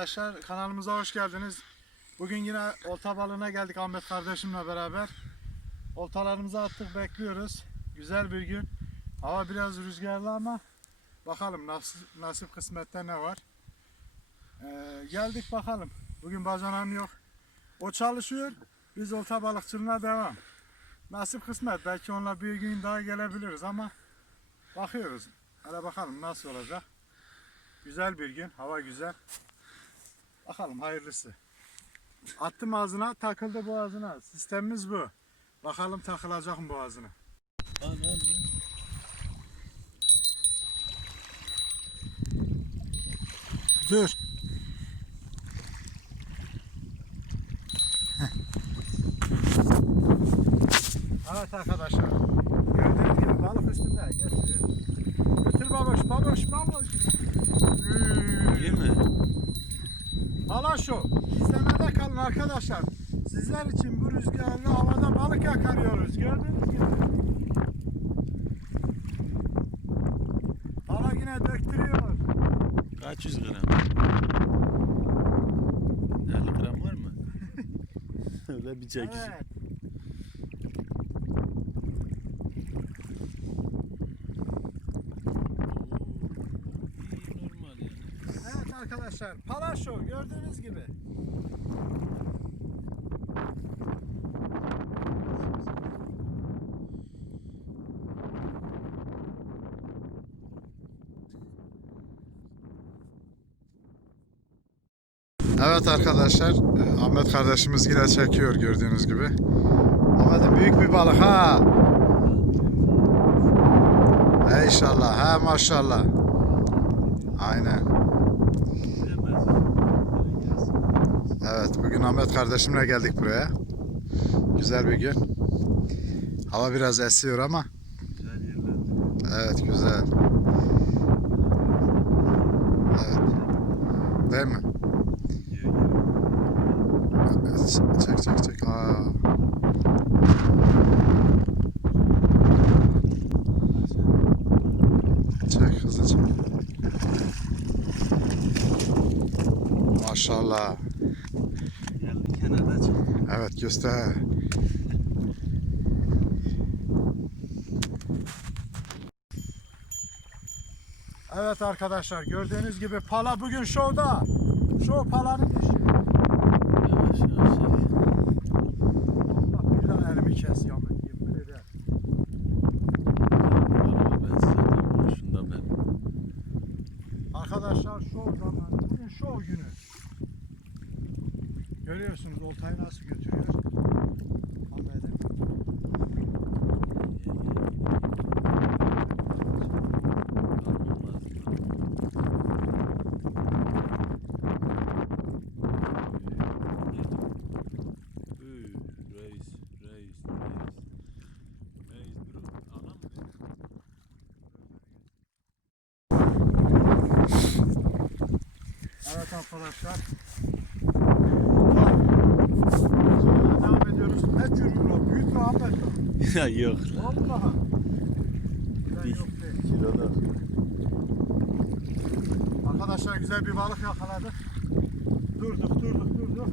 Arkadaşlar kanalımıza hoş geldiniz. Bugün yine olta balığına geldik Ahmet kardeşimle beraber. Oltalarımızı attık bekliyoruz. Güzel bir gün. Hava biraz rüzgarlı ama bakalım nasip, nasip kısmette ne var. Ee, geldik bakalım. Bugün bacanan yok. O çalışıyor. Biz olta balıkçılığına devam. Nasip kısmet. Belki onunla bir gün daha gelebiliriz ama bakıyoruz. Hele bakalım nasıl olacak. Güzel bir gün. Hava güzel. Bakalım hayırlısı. Attım ağzına, takıldı boğazına. Sistemimiz bu. Bakalım takılacak mı boğazına. Dur. Heh. Evet arkadaşlar. Gördüğünüz gibi balık üstünde. Getiriyor. Götür baboş, baboş, baboş. İyi mi? Hala şu. İzlemede kalın arkadaşlar. Sizler için bu rüzgarlı havada balık yakalıyoruz. Gördüğünüz gibi. Hala yine döktürüyor. Kaç yüz gram? 50 gram var mı? Öyle bir çekiş. Evet arkadaşlar. Palaşo gördüğünüz gibi. Evet arkadaşlar, e, Ahmet kardeşimiz yine çekiyor gördüğünüz gibi. Ahmet'im büyük bir balık ha. He inşallah, he maşallah. Aynen. Evet, bugün Ahmet kardeşimle geldik buraya. Güzel bir gün. Hava biraz esiyor ama evet güzel. Evet. Değil mi? Çek çek çek. Aa. Çek hızlı çek. Maşallah. Evet göster. Evet arkadaşlar gördüğünüz gibi pala bugün şovda. Şov palanın işi. Kes ya. Yemin ben. Arkadaşlar şov zamanı. Bugün şov günü. Görüyorsunuz oltayı nasıl götürüyor. Ahmet'im. Evet arkadaşlar. Devam ediyoruz. Ne bu? Büyük mü Ahmet mi? Ya yok. Vallahi. Yok değil. Kiloda. Arkadaşlar güzel bir balık yakaladık. Durduk durduk durduk.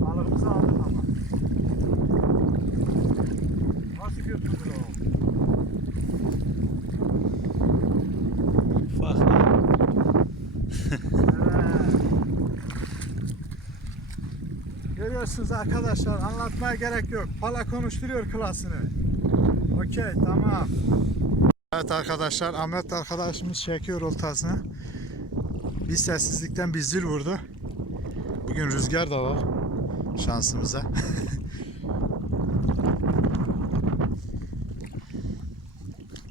Balığımızı aldık ama. Nasıl götürdün o? Ufak ya. Evet. Görüyorsunuz arkadaşlar anlatmaya gerek yok. Pala konuşturuyor klasını. Okey tamam. Evet arkadaşlar Ahmet arkadaşımız çekiyor oltasını. Bir sessizlikten bir zil vurdu. Bugün rüzgar da var şansımıza.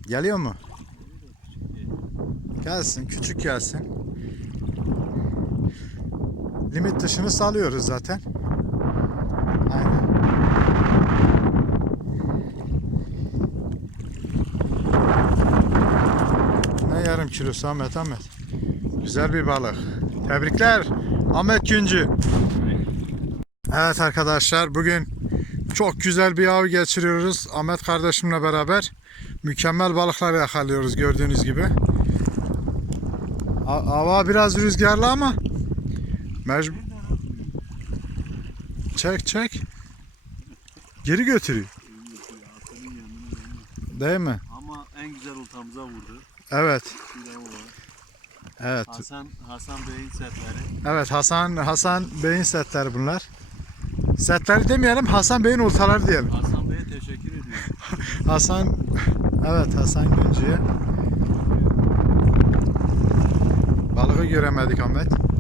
Geliyor mu? Gelsin, küçük gelsin. Limit dışını salıyoruz zaten. Aynen. Ne yarım kilosu Ahmet Ahmet. Güzel bir balık. Tebrikler Ahmet Güncü. Evet arkadaşlar bugün çok güzel bir av geçiriyoruz. Ahmet kardeşimle beraber mükemmel balıklar yakalıyoruz gördüğünüz gibi. Ha- Hava biraz rüzgarlı ama Mecbur. Çek çek. Geri götürüyor. Değil mi? Ama en güzel oltamıza vurdu. Evet. Evet. Hasan, Hasan Bey'in setleri. Evet Hasan Hasan Bey'in setleri bunlar. Setleri demeyelim Hasan Bey'in oltaları diyelim. Hasan Bey'e teşekkür ediyorum. Hasan evet Hasan Güncü'ye. Balığı göremedik Ahmet.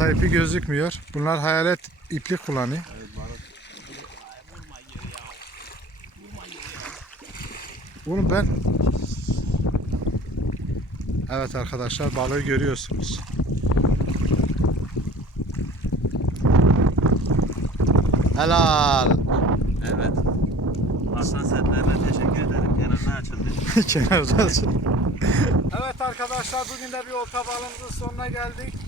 Olta ipi gözükmüyor. Bunlar hayalet iplik kullanıyor. Oğlum ben Evet arkadaşlar balığı görüyorsunuz. Helal. Evet. Hasan setlerine teşekkür ederim. Kenarına açıldı. Kenarda Evet arkadaşlar bugün de bir olta balımızın sonuna geldik.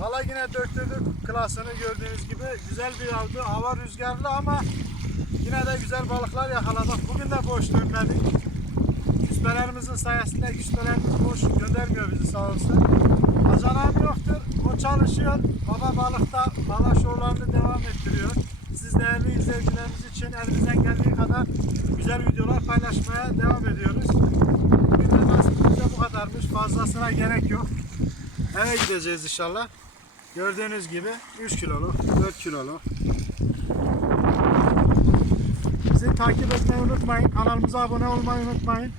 Valla yine döktürdük klasını gördüğünüz gibi. Güzel bir avdı. Hava rüzgarlı ama yine de güzel balıklar yakaladık. Bugün de boş dönmedik. Küspelerimizin sayesinde küspelerimiz boş göndermiyor bizi sağ olsun. Acanam yoktur. O çalışıyor. Baba balıkta bala şovlarını devam ettiriyor. Siz değerli izleyicilerimiz için elimizden geldiği kadar güzel videolar paylaşmaya devam ediyoruz. Bugün de nasibimizde bu kadarmış. Fazlasına gerek yok. Eve gideceğiz inşallah. Gördüğünüz gibi 3 kiloluk, 4 kiloluk. Bizi takip etmeyi unutmayın. Kanalımıza abone olmayı unutmayın.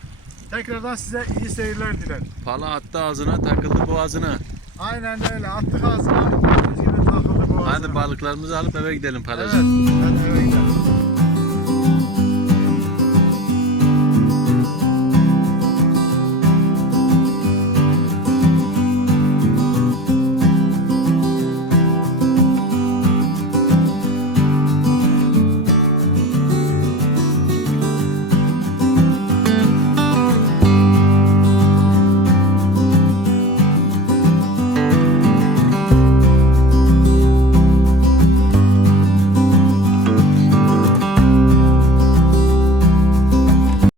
Tekrardan size iyi seyirler dilerim. Pala attı ağzına takıldı boğazına. Aynen öyle. Attık ağzına. Gördüğünüz gibi takıldı boğazına. Hadi balıklarımızı alıp eve gidelim Evet. palacığım.